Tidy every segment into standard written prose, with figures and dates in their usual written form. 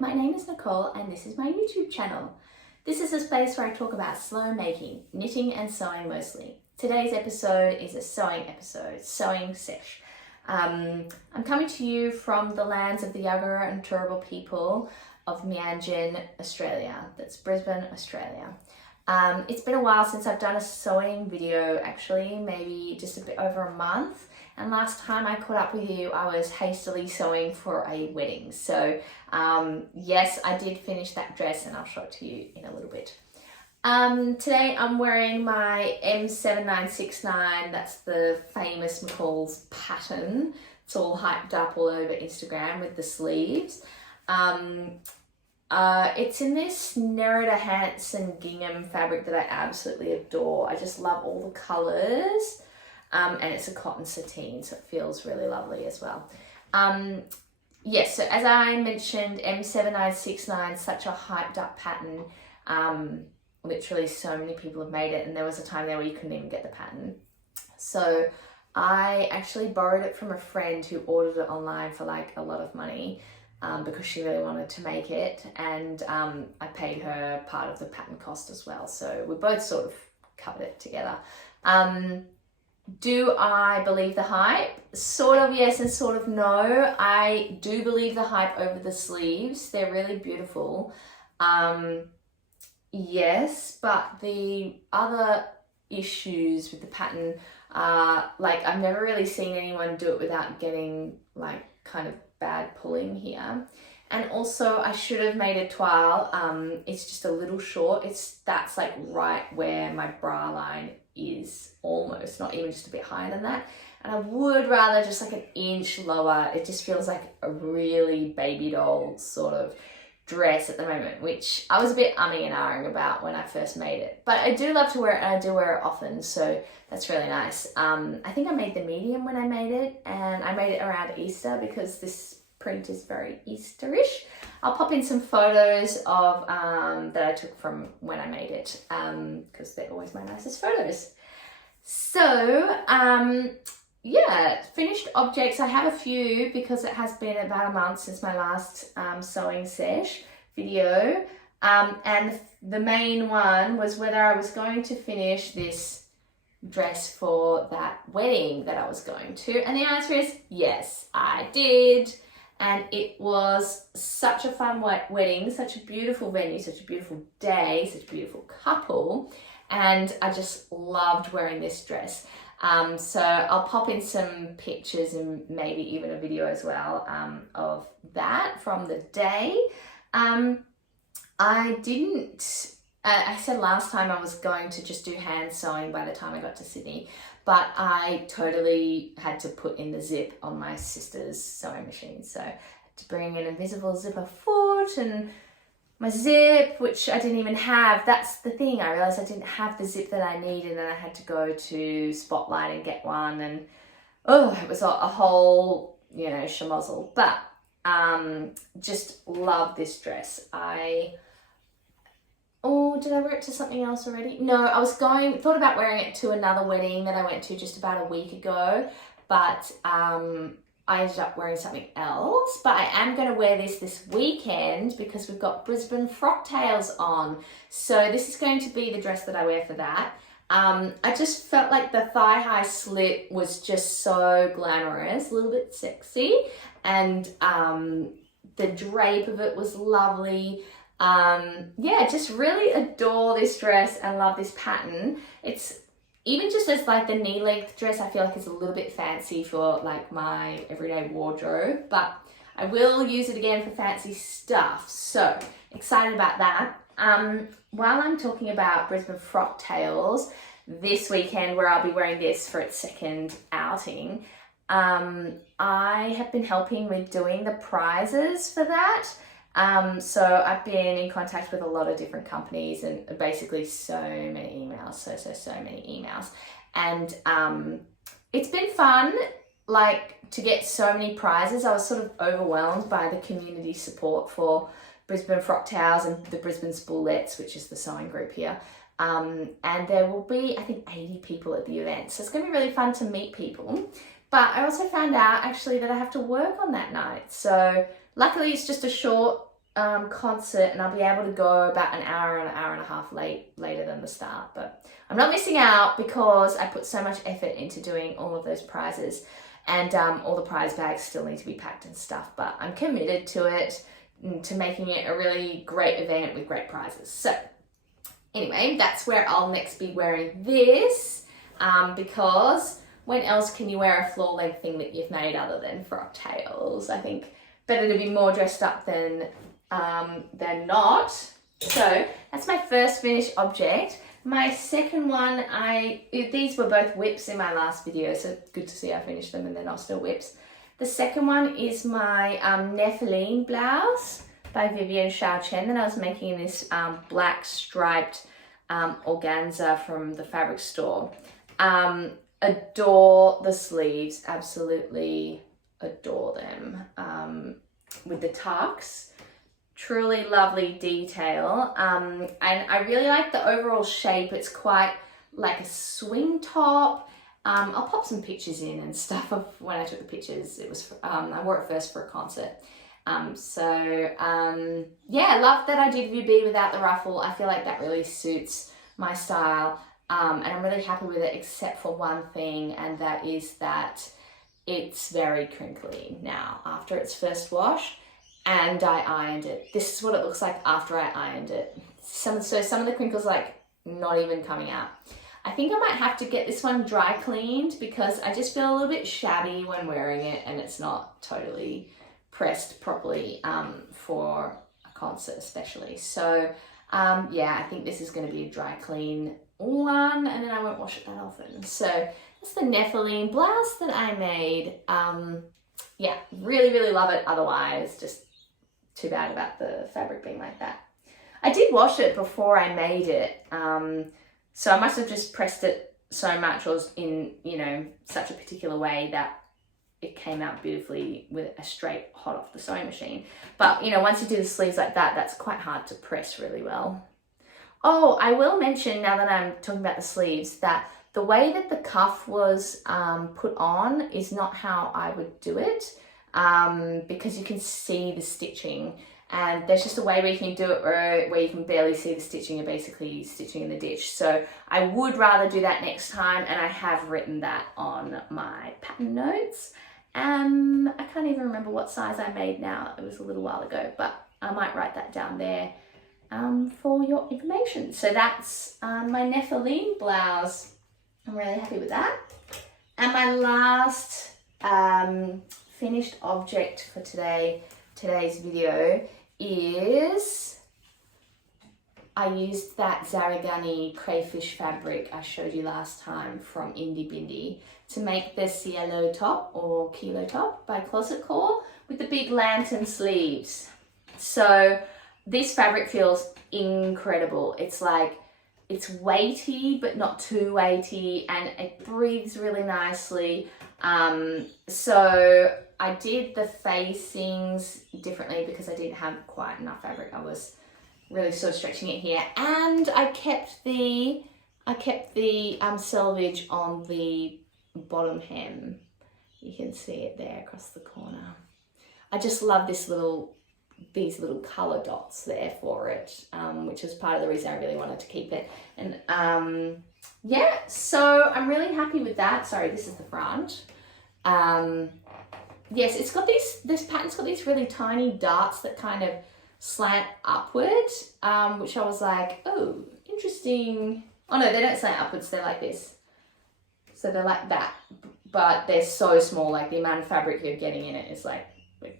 my name is Nicole and this is my YouTube channel. This is a space where I talk about slow making, knitting and sewing mostly. Today's episode is a sewing episode, sewing sesh. I'm coming to you from the lands of the Yagara and Turrbal people of Mianjin, Australia. That's Brisbane, Australia. It's been a while since I've done a sewing video, actually, maybe just a bit over a month. And last time I caught up with you, I was hastily sewing for a wedding. So yes, I did finish that dress and I'll show it to you in a little bit. Today I'm wearing my Ep.7 that's the famous Nicole's pattern. It's all hyped up all over Instagram with the sleeves. It's in this Nerida Hansen gingham fabric that I absolutely adore. I just love all the colours. And it's a cotton sateen, so it feels really lovely as well. Yes, so as I mentioned, M7969 is such a hyped up pattern. Literally so many people have made it, and there was a time there where you couldn't even get the pattern. So I actually borrowed it from a friend who ordered it online for like a lot of money because she really wanted to make it, and I paid her part of the pattern cost as well. So we both sort of covered it together. Do I believe the hype? Sort of yes and sort of no. I do believe the hype over the sleeves. They're really beautiful. Yes, but the other issues with the pattern are, like, I've never really seen anyone do it without getting like kind of bad pulling here. And also I should have made a toile. It's just a little short. That's like right where my bra line is, almost, not even, just a bit higher than that. And I would rather just like an inch lower. It just feels like a really baby doll sort of dress at the moment, which I was a bit umming and ahhing about when I first made it. But I do love to wear it, and I do wear it often, so that's really nice. I think I made the medium when I made it, and I made it around Easter because this print is very Easterish. I'll pop in some photos of that I took from when I made it, because they're always my nicest photos. So yeah, finished objects. I have a few because it has been about a month since my last sewing sesh video, and the main one was whether I was going to finish this dress for that wedding that I was going to, and the answer is yes, I did. And it was such a fun wedding, such a beautiful venue, such a beautiful day, such a beautiful couple. And I just loved wearing this dress. So I'll pop in some pictures and maybe even a video as well of that from the day. I said last time I was going to just do hand sewing by the time I got to Sydney, but I totally had to put in the zip on my sister's sewing machine. So I had to bring an invisible zipper foot and my zip, which I didn't even have. That's the thing, I realized I didn't have the zip that I needed, and I had to go to Spotlight and get one, and it was a whole, schmozzle. But just love this dress. Did I wear it to something else already? No, thought about wearing it to another wedding that I went to just about a week ago, but I ended up wearing something else. But I am going to wear this weekend because we've got Brisbane Frocktails on. So this is going to be the dress that I wear for that. I just felt like the thigh-high slit was just so glamorous, a little bit sexy, and the drape of it was lovely. Yeah, just really adore this dress and love this pattern. It's even just as like the knee length dress, I feel like it's a little bit fancy for like my everyday wardrobe, but I will use it again for fancy stuff. So excited about that. While I'm talking about Brisbane Frocktails this weekend, where I'll be wearing this for its second outing, I have been helping with doing the prizes for that. So I've been in contact with a lot of different companies and basically so many emails, so many emails. And it's been fun, like, to get so many prizes. I was sort of overwhelmed by the community support for Brisbane Frocktails and the Brisbane Spoolettes, which is the sewing group here. And there will be, I think, 80 people at the event. So it's going to be really fun to meet people. But I also found out actually that I have to work on that night. So luckily it's just a short concert, and I'll be able to go about an hour and a half later than the start. But I'm not missing out because I put so much effort into doing all of those prizes, and all the prize bags still need to be packed and stuff. But I'm committed to it, to making it a really great event with great prizes. So anyway, that's where I'll next be wearing this, because when else can you wear a floor length thing that you've made other than Frocktails? I think better to be more dressed up than not. So that's my first finished object. My second one, these were both whips in my last video, so good to see I finished them and they're not still whips. The second one is my Nephilim blouse by Vivienne Xiao Chen that I was making in this black striped organza from the fabric store. Adore the sleeves, absolutely adore them. With the tucks, truly lovely detail, and I really like the overall shape. It's quite like a swing top. I'll pop some pictures in and stuff of when I took the pictures. It was I wore it first for a concert. Yeah, love that I did VB without the ruffle. I feel like that really suits my style, and I'm really happy with it, except for one thing, and that is that it's very crinkly now after its first wash, and I ironed it. This is what it looks like after I ironed it. So some of the crinkles like not even coming out. I think I might have to get this one dry cleaned because I just feel a little bit shabby when wearing it, and it's not totally pressed properly for a concert especially. So yeah, I think this is going to be a dry clean one, and then I won't wash it that often. So that's the Nephilim blouse that I made. Yeah, really love it. Otherwise, just too bad about the fabric being like that. I did wash it before I made it, so I must have just pressed it so much, or in, you know, such a particular way that it came out beautifully with a straight hot off the sewing machine. But, you know, once you do the sleeves like that, that's quite hard to press really well. Oh, I will mention, now that I'm talking about the sleeves, that the way that the cuff was put on is not how I would do it, because you can see the stitching, and there's just a way where you can do it where you can barely see the stitching and basically stitching in the ditch. So I would rather do that next time, and I have written that on my pattern notes. I can't even remember what size I made now. It was a little while ago, but I might write that down there for your information. So that's my Nephilim blouse. I'm really happy with that. And my last finished object for today's video is, I used that Zaragani crayfish fabric I showed you last time from Indie Bindi to make the Cielo top or Kilo top by Closet Core with the big lantern sleeves. So this fabric feels incredible. It's like, it's weighty but not too weighty, and it breathes really nicely. So I did the facings differently because I didn't have quite enough fabric. I was really sort of stretching it here, and I kept the selvage on the bottom hem. You can see it there across the corner. I just love these little color dots there for it, which was part of the reason I really wanted to keep it. And yeah, so I'm really happy with that. Sorry, this is the front. Yes, it's got this pattern's got these really tiny darts that kind of slant upward, which I was like, oh, interesting. Oh no, they don't slant upwards, they're like this. So they're like that, but they're so small, like the amount of fabric you're getting in it is like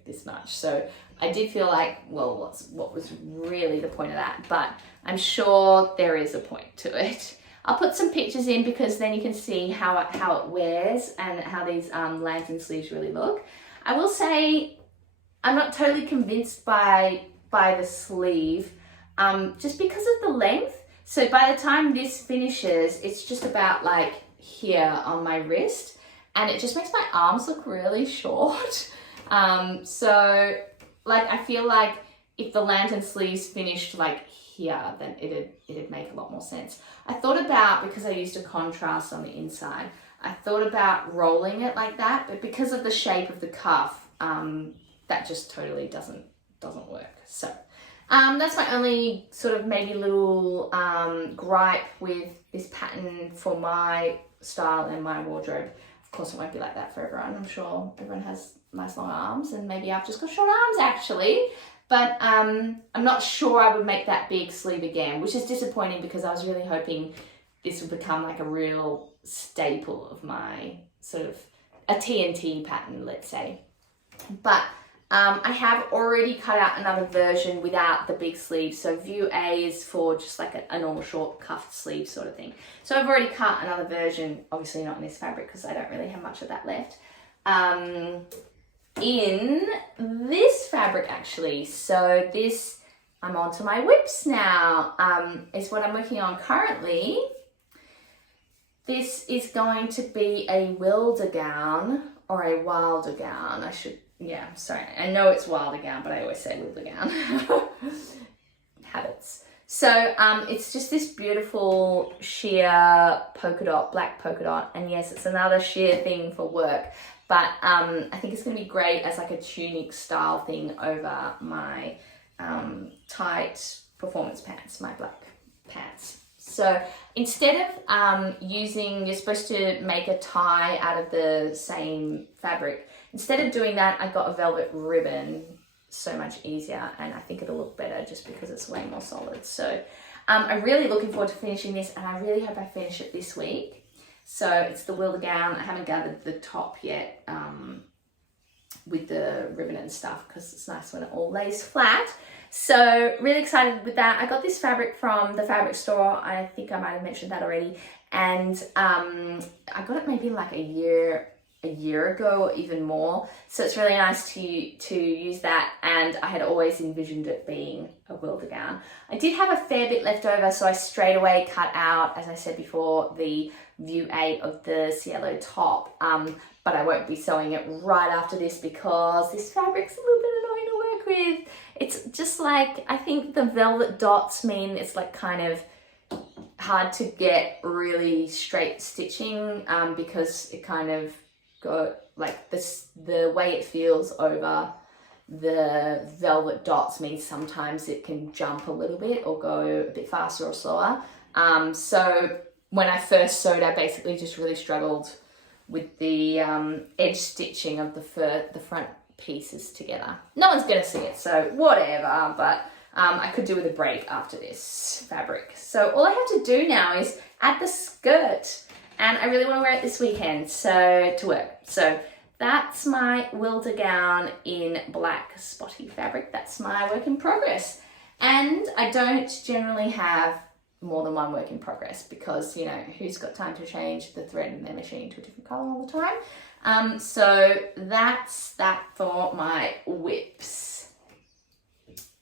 this much. So I did feel like, well, what was really the point of that? But I'm sure there is a point to it. I'll put some pictures in because then you can see how it wears and how these lantern sleeves really look. I will say I'm not totally convinced by the sleeve, just because of the length. So by the time this finishes, it's just about like here on my wrist, and it just makes my arms look really short. So like, I feel like if the lantern sleeves finished like here, then it'd make a lot more sense. I thought about, because I used a contrast on the inside, I thought about rolling it like that, but because of the shape of the cuff, that just totally doesn't doesn't work. So that's my only sort of maybe little gripe with this pattern for my style and my wardrobe. Of course, it won't be like that for everyone. I'm sure everyone has nice long arms, and maybe I've just got short arms actually. But I'm not sure I would make that big sleeve again, which is disappointing because I was really hoping this would become like a real staple of my sort of a TNT pattern, let's say. But I have already cut out another version without the big sleeve. So view A is for just like a normal short cuffed sleeve sort of thing. So I've already cut another version, obviously not in this fabric because I don't really have much of that left. In this fabric actually. So this, I'm onto my whips now, is what I'm working on currently. This is going to be a Wilder gown or a Wilder gown. I know it's Wilder gown, but I always say Wilder gown. Habits. So it's just this beautiful sheer polka dot, black polka dot. And yes, it's another sheer thing for work. But I think it's going to be great as like a tunic style thing over my tight performance pants, my black pants. So instead of you're supposed to make a tie out of the same fabric. Instead of doing that, I got a velvet ribbon, so much easier, and I think it'll look better just because it's way more solid. So I'm really looking forward to finishing this, and I really hope I finish it this week. So it's the Wilder gown. I haven't gathered the top yet with the ribbon and stuff because it's nice when it all lays flat. So really excited with that. I got this fabric from the fabric store. I think I might have mentioned that already. And I got it maybe like a year ago or even more. So it's really nice to use that. And I had always envisioned it being a Wilder gown. I did have a fair bit left over, so I straight away cut out, as I said before, the view A of the Cielo top. But I won't be sewing it right after this because this fabric's a little bit annoying to work with. It's just like, I think the velvet dots mean it's like kind of hard to get really straight stitching because it kind of go like this, the way it feels over the velvet dots means sometimes it can jump a little bit or go a bit faster or slower. So when I first sewed, I basically just really struggled with the edge stitching of the front pieces together. No one's gonna see it, so whatever, but I could do with a break after this fabric. So all I have to do now is add the skirt, and I really want to wear it this weekend to work. So that's my Wilder gown in black spotty fabric. That's my work in progress. And I don't generally have more than one work in progress because, you know, who's got time to change the thread in their machine to a different color all the time? So that's that for my whips.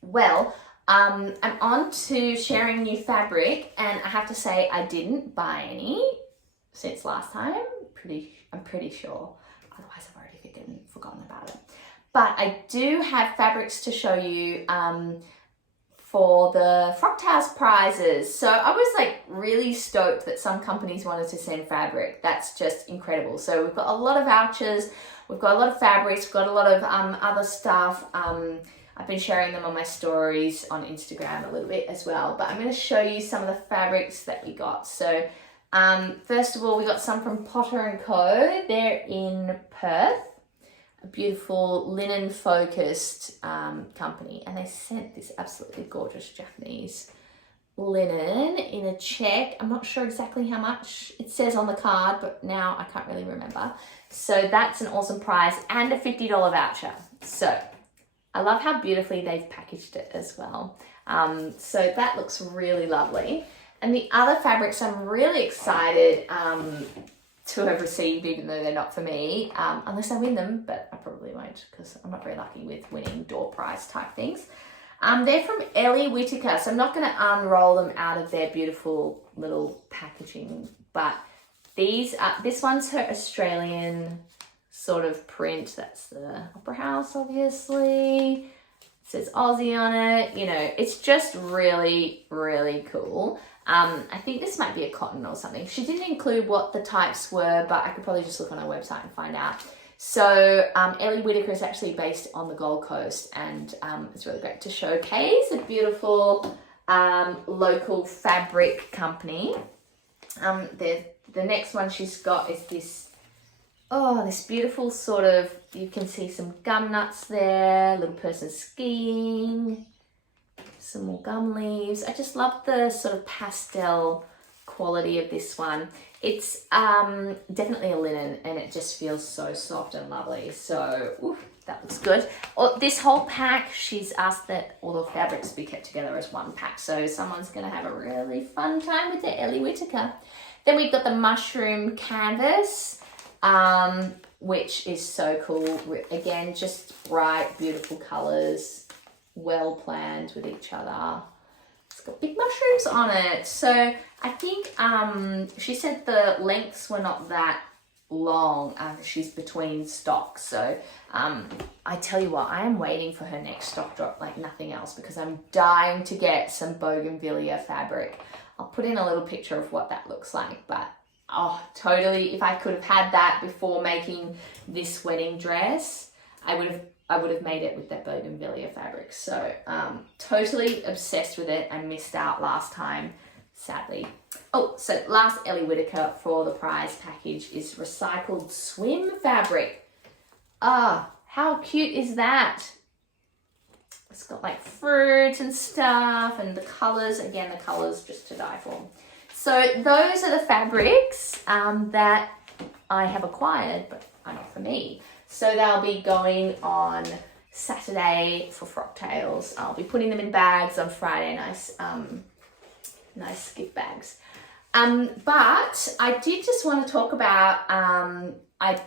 Well, I'm on to sharing new fabric, and I have to say I didn't buy any since last time. I'm pretty sure. Otherwise, I've already forgotten about it. But I do have fabrics to show you for the Frocktails prizes. So I was like really stoked that some companies wanted to send fabric. That's just incredible. So we've got a lot of vouchers, we've got a lot of fabrics, we've got a lot of other stuff. I've been sharing them on my stories on Instagram a little bit as well, but I'm going to show you some of the fabrics that we got. So first of all, we got some from Potter & Co. They're in Perth, a beautiful linen focused company, and they sent this absolutely gorgeous Japanese linen in a check. I'm not sure exactly how much it says on the card, but now I can't really remember. So that's an awesome prize and a $50 voucher. So I love how beautifully they've packaged it as well. So that looks really lovely. And the other fabrics I'm really excited to have received, even though they're not for me, unless I win them, but I probably won't because I'm not very lucky with winning door prize type things. They're from Ellie Whittaker, so I'm not going to unroll them out of their beautiful little packaging, but this one's her Australian sort of print. That's the Opera House, obviously. It says Aussie on it. You know, it's just really, really cool. I think this might be a cotton or something. She didn't include what the types were, but I could probably just look on her website and find out. So Ellie Whittaker is actually based on the Gold Coast, and it's really great to showcase a beautiful local fabric company. The next one she's got is this beautiful sort of, you can see some gum nuts there, little person skiing, some more gum leaves. I just love the sort of pastel quality of this one. It's definitely a linen, and it just feels so soft and lovely. So that looks good. This whole pack, she's asked that all the fabrics be kept together as one pack. So someone's going to have a really fun time with their Ellie Whittaker. Then we've got the mushroom canvas, which is so cool. Again, just bright, beautiful colours, well planned with each other. It's got big mushrooms on it. So I think she said the lengths were not that long. She's between stocks. So I tell you what, I am waiting for her next stock drop like nothing else, because I'm dying to get some bougainvillea fabric. I'll put in a little picture of what that looks like, but totally, if I could have had that before making this wedding dress, I would have made it with that bougainvillea fabric. So totally obsessed with it. I missed out last time, sadly. So last Ellie Whittaker for the prize package is recycled swim fabric. How cute is that? It's got like fruits and stuff, and the colours, again, the colours just to die for. So those are the fabrics that I have acquired, but are not for me. So they'll be going on Saturday for Frocktails. I'll be putting them in bags on Friday, nice gift bags. But I did just want to talk about, I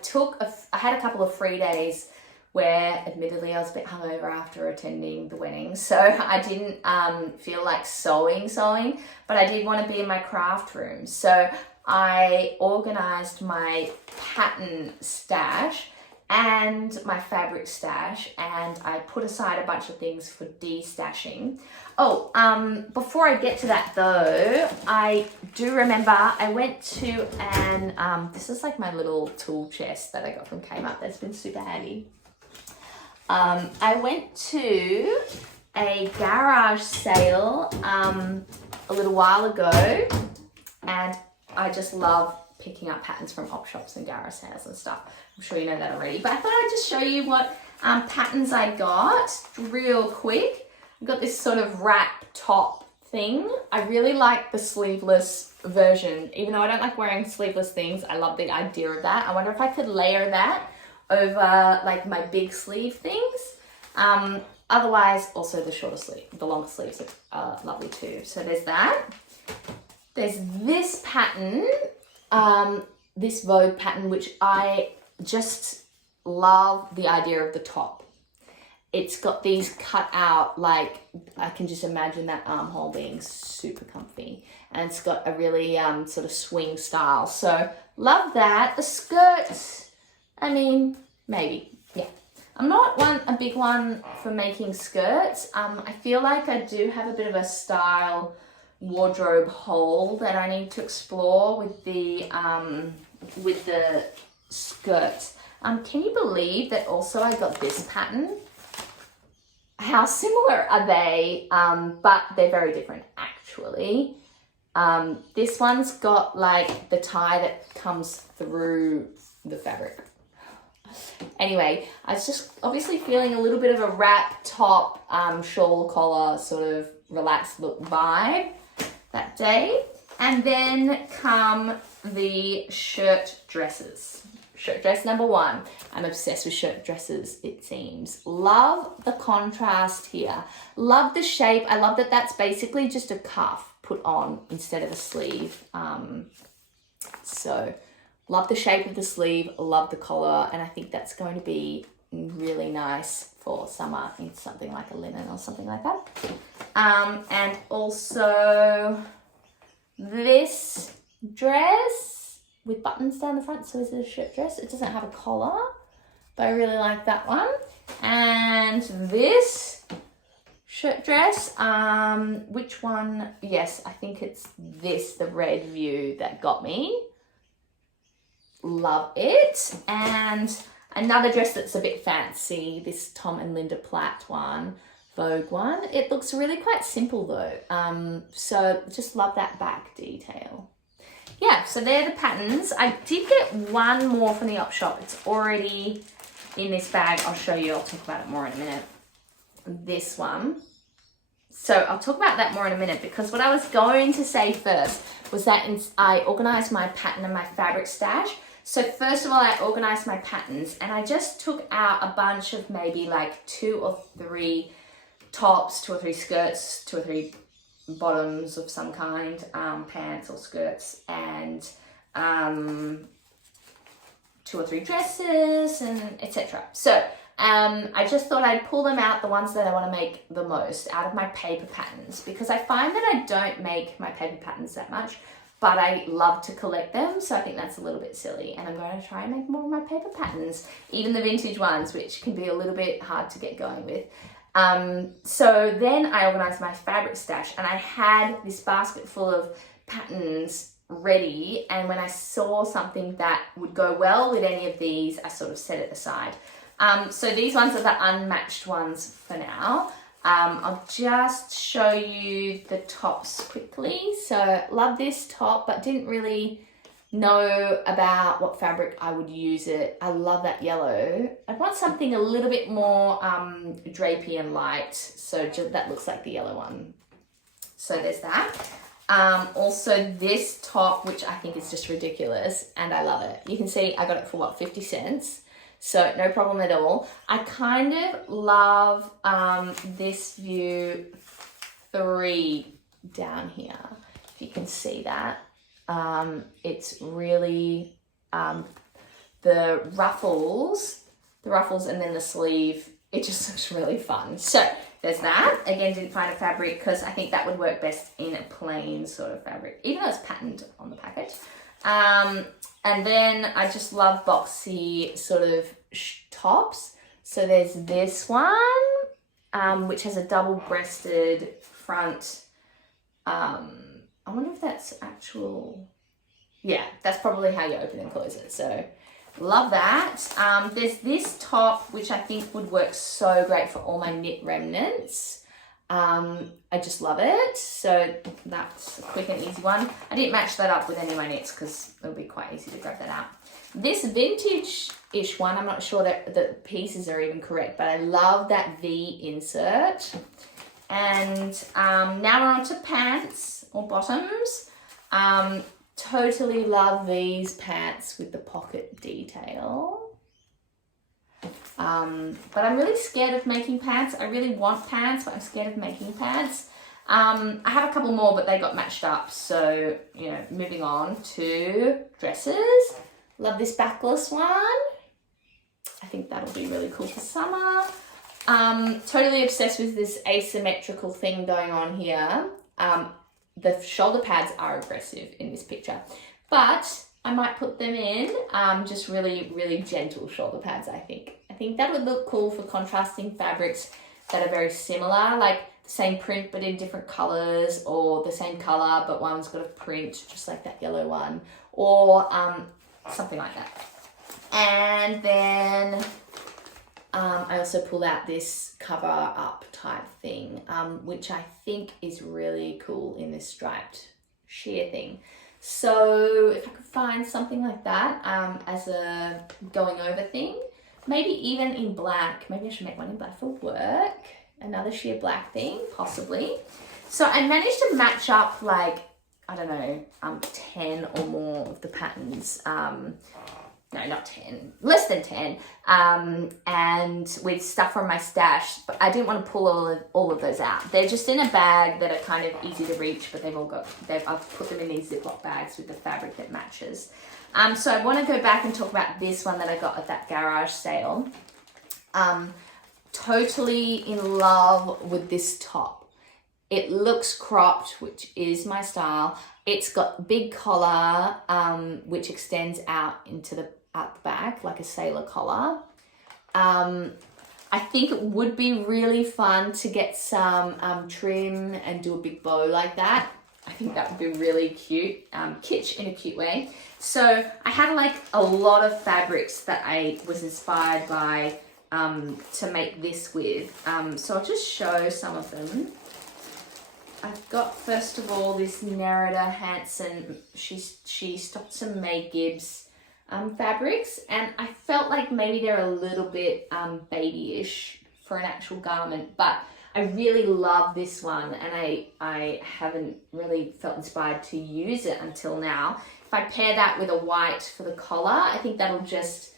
had a couple of free days where admittedly I was a bit hungover after attending the wedding. So I didn't feel like sewing, but I did want to be in my craft room. So I organised my pattern stash and my fabric stash, and I put aside a bunch of things for de-stashing. Before I get to that though, I do remember I went to this is like my little tool chest that I got from Kmart that's been super handy. I went to a garage sale a little while ago, and I just love picking up patterns from op shops and garage sales and stuff. I'm sure you know that already, but I thought I'd just show you what patterns I got real quick. I got this sort of wrap top thing. I really like the sleeveless version. Even though I don't like wearing sleeveless things, I love the idea of that. I wonder if I could layer that over like my big sleeve things. Otherwise, also the longer sleeves are lovely too. So there's that. There's this pattern, this Vogue pattern, which I just love the idea of the top. It's got these cut out, like, I can just imagine that armhole being super comfy. And it's got a really sort of swing style. So love that. The skirts, I mean, maybe, yeah. I'm not a big one for making skirts. I feel like I do have a bit of a style wardrobe hole that I need to explore with the skirts. Can you believe that also I got this pattern? How similar are they? But they're very different actually. This one's got like the tie that comes through the fabric. Anyway, I was just obviously feeling a little bit of a wrap top, shawl collar sort of relaxed look vibe that day. And then come the shirt dresses. Shirt dress number 1. I'm obsessed with shirt dresses, it seems. Love the contrast here. Love the shape. I love that that's basically just a cuff put on instead of a sleeve. So love the shape of the sleeve, love the collar, and I think that's going to be really nice for summer in something like a linen or something like that. And also this dress with buttons down the front. So is it a shirt dress? It doesn't have a collar, but I really like that one. And this shirt dress, which one? Yes, I think it's this, the red view that got me. Love it. And Another dress that's a bit fancy, this Tom and Linda Platt one, Vogue one. It looks really quite simple though. So just love that back detail. Yeah, so they're the patterns. I did get one more from the op shop. It's already in this bag. I'll show you. I'll talk about it more in a minute. This one. So I'll talk about that more in a minute, because what I was going to say first was that I organized my pattern and my fabric stash. So first of all, I organized my patterns, and I just took out a bunch of maybe like 2 or 3 tops, 2 or 3 skirts, 2 or 3 bottoms of some kind, pants or skirts, and 2 or 3 dresses, and etc. So I just thought I'd pull them out, the ones that I want to make the most out of my paper patterns, because I find that I don't make my paper patterns that much, but I love to collect them, so I think that's a little bit silly, and I'm going to try and make more of my paper patterns, even the vintage ones, which can be a little bit hard to get going with. So then I organized my fabric stash, and I had this basket full of patterns ready, and when I saw something that would go well with any of these, I sort of set it aside. So these ones are the unmatched ones for now. I'll just show you the tops quickly. So love this top, but didn't really know about what fabric I would use it. I love that yellow. I want something a little bit more drapey and light, so that looks like the yellow one. So there's that. Also this top, which I think is just ridiculous, and I love it. You can see I got it for what, 50 cents? So no problem at all. I kind of love this view 3 down here, if you can see that. It's really the ruffles and then the sleeve, it just looks really fun. So there's that. Again, didn't find a fabric because I think that would work best in a plain sort of fabric, even though it's patterned on the package. And then I just love boxy sort of tops. So there's this one, which has a double-breasted front. I wonder if that's actual, yeah, that's probably how you open and close it. So love that. There's this top, which I think would work so great for all my knit remnants. I just love it. So that's a quick and easy one. I didn't match that up with any of my knits because it'll be quite easy to grab that out. This vintage-ish one, I'm not sure that the pieces are even correct, but I love that V insert. And now we're on to pants or bottoms. Totally love these pants with the pocket detail. But I'm really scared of making pants. I really want pants, but I'm scared of making pants. I have a couple more, but they got matched up. So, you know, moving on to dresses. Love this backless one. I think that'll be really cool for summer. Totally obsessed with this asymmetrical thing going on here. The shoulder pads are aggressive in this picture, but I might put them in just really, really gentle shoulder pads, I think. I think that would look cool for contrasting fabrics that are very similar, like the same print but in different colors, or the same color but one's got a print just like that yellow one, or something like that. And then I also pulled out this cover up type thing, which I think is really cool in this striped sheer thing. So if I could find something like that as a going over thing, maybe even in black, maybe I should make one in black for work, another sheer black thing, possibly. So I managed to match up like, I don't know, 10 or more of the patterns. No, not 10, less than 10, and with stuff from my stash, but I didn't want to pull all of those out. They're just in a bag that are kind of easy to reach, but I've put them in these Ziploc bags with the fabric that matches. So I want to go back and talk about this one that I got at that garage sale. Totally in love with this top. It looks cropped, which is my style. It's got big collar, which extends out into the back like a sailor collar. I think it would be really fun to get some trim and do a big bow like that. I think that would be really cute, kitsch in a cute way. So I had like a lot of fabrics that I was inspired by to make this with. So I'll just show some of them. I've got, first of all, this Nerida Hansen. She stocked some May Gibbs fabrics, and I felt like maybe they're a little bit babyish for an actual garment, but I really love this one, and I haven't really felt inspired to use it until now. If I pair that with a white for the collar, I think that'll just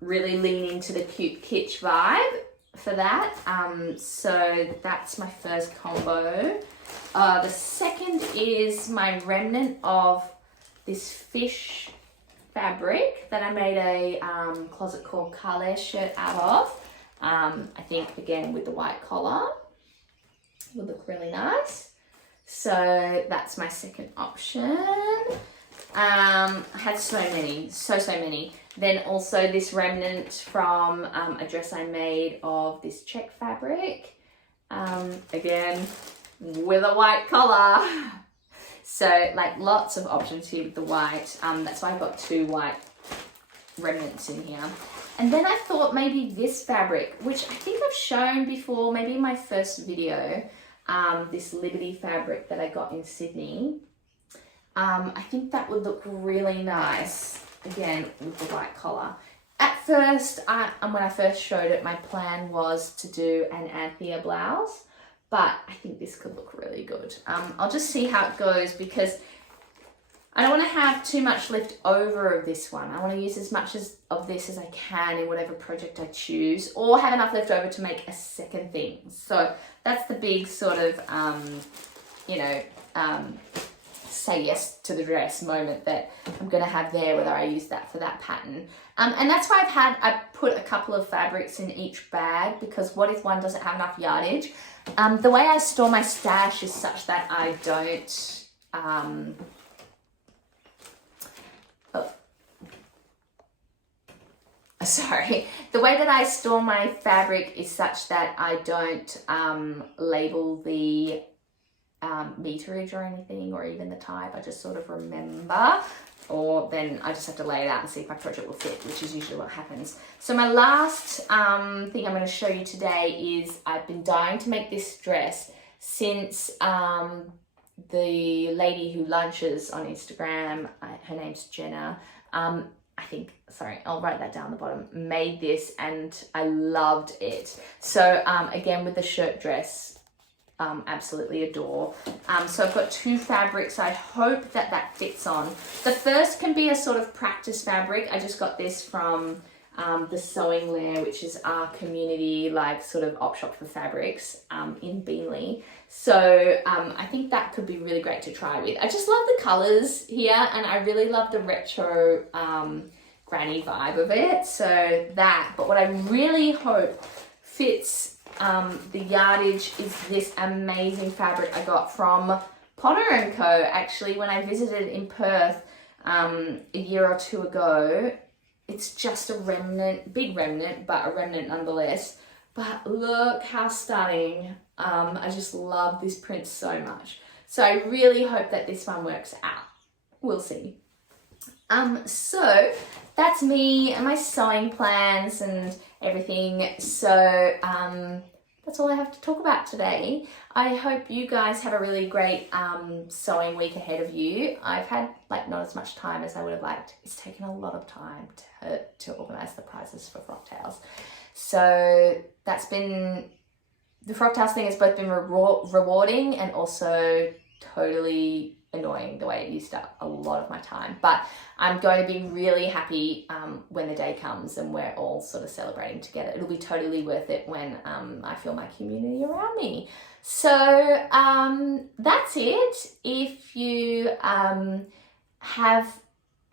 really lean into the cute kitsch vibe for that. So that's my first combo. The second is my remnant of this fish fabric that I made a closet called Calais shirt out of. I think again with the white collar would look really nice. So that's my second option. I had so many. Then also this remnant from a dress I made of this check fabric, again with a white collar. So like lots of options here with the white. That's why I've got 2 white remnants in here. And then I thought maybe this fabric, which I think I've shown before, maybe in my first video, this Liberty fabric that I got in Sydney. I think that would look really nice, again, with the white collar. At first, when I first showed it, my plan was to do an Anthea blouse, but I think this could look really good. I'll just see how it goes, because I don't want to have too much left over of this one. I want to use as much of this as I can in whatever project I choose, or have enough left over to make a second thing. So that's the big sort of, say yes to the dress moment that I'm going to have there, whether I use that for that pattern. And that's why I put a couple of fabrics in each bag, because what if one doesn't have enough yardage? The way I store my stash is such that I don't, the way that I store my fabric is such that I don't label the meterage or anything, or even the type. I just sort of remember, or then I just have to lay it out and see if my project will fit, which is usually what happens. So my last thing I'm going to show you today is I've been dying to make this dress since the lady who lunches on Instagram, her name's Jenna, I'll write that down the bottom, made this, and I loved it. So again, with the shirt dress, absolutely adore. So I've got 2 fabrics. I hope that fits on. The first can be a sort of practice fabric. I just got this from the Sewing Lair, which is our community, like sort of op shop for fabrics in Beanley. So I think that could be really great to try with. I just love the colors here, and I really love the retro granny vibe of it. So that, but what I really hope fits the yardage is this amazing fabric I got from Potter & Co. actually when I visited in Perth a year or 2 ago. It's just a remnant, big remnant, but a remnant nonetheless. But look how stunning. I just love this print so much. So I really hope that this one works out. We'll see. So that's me and my sewing plans and everything. So that's all I have to talk about today. I hope you guys have a really great sewing week ahead of you. I've had like not as much time as I would have liked. It's taken a lot of time to organise the prizes for Frocktails. So that's been, the Frocktails thing has both been rewarding and also totally annoying the way it used up a lot of my time. But I'm going to be really happy when the day comes and we're all sort of celebrating together. It'll be totally worth it when I feel my community around me. So that's it. If you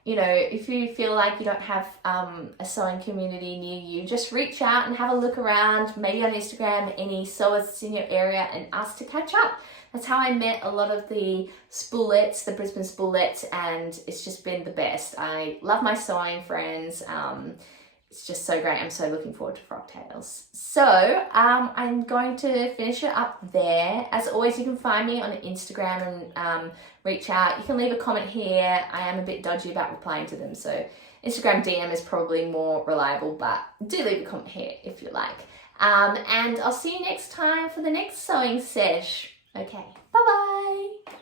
if you feel like you don't have a sewing community near you, just reach out and have a look around, maybe on Instagram, any sewers in your area, and ask to catch up. That's how I met a lot of the spoolettes, the Brisbane spoolettes, and it's just been the best. I love my sewing friends. it's just so great. I'm so looking forward to Frocktails. So I'm going to finish it up there. As always, you can find me on Instagram and reach out. You can leave a comment here. I am a bit dodgy about replying to them, so Instagram DM is probably more reliable, but do leave a comment here if you like. And I'll see you next time for the next sewing sesh. Okay, bye-bye.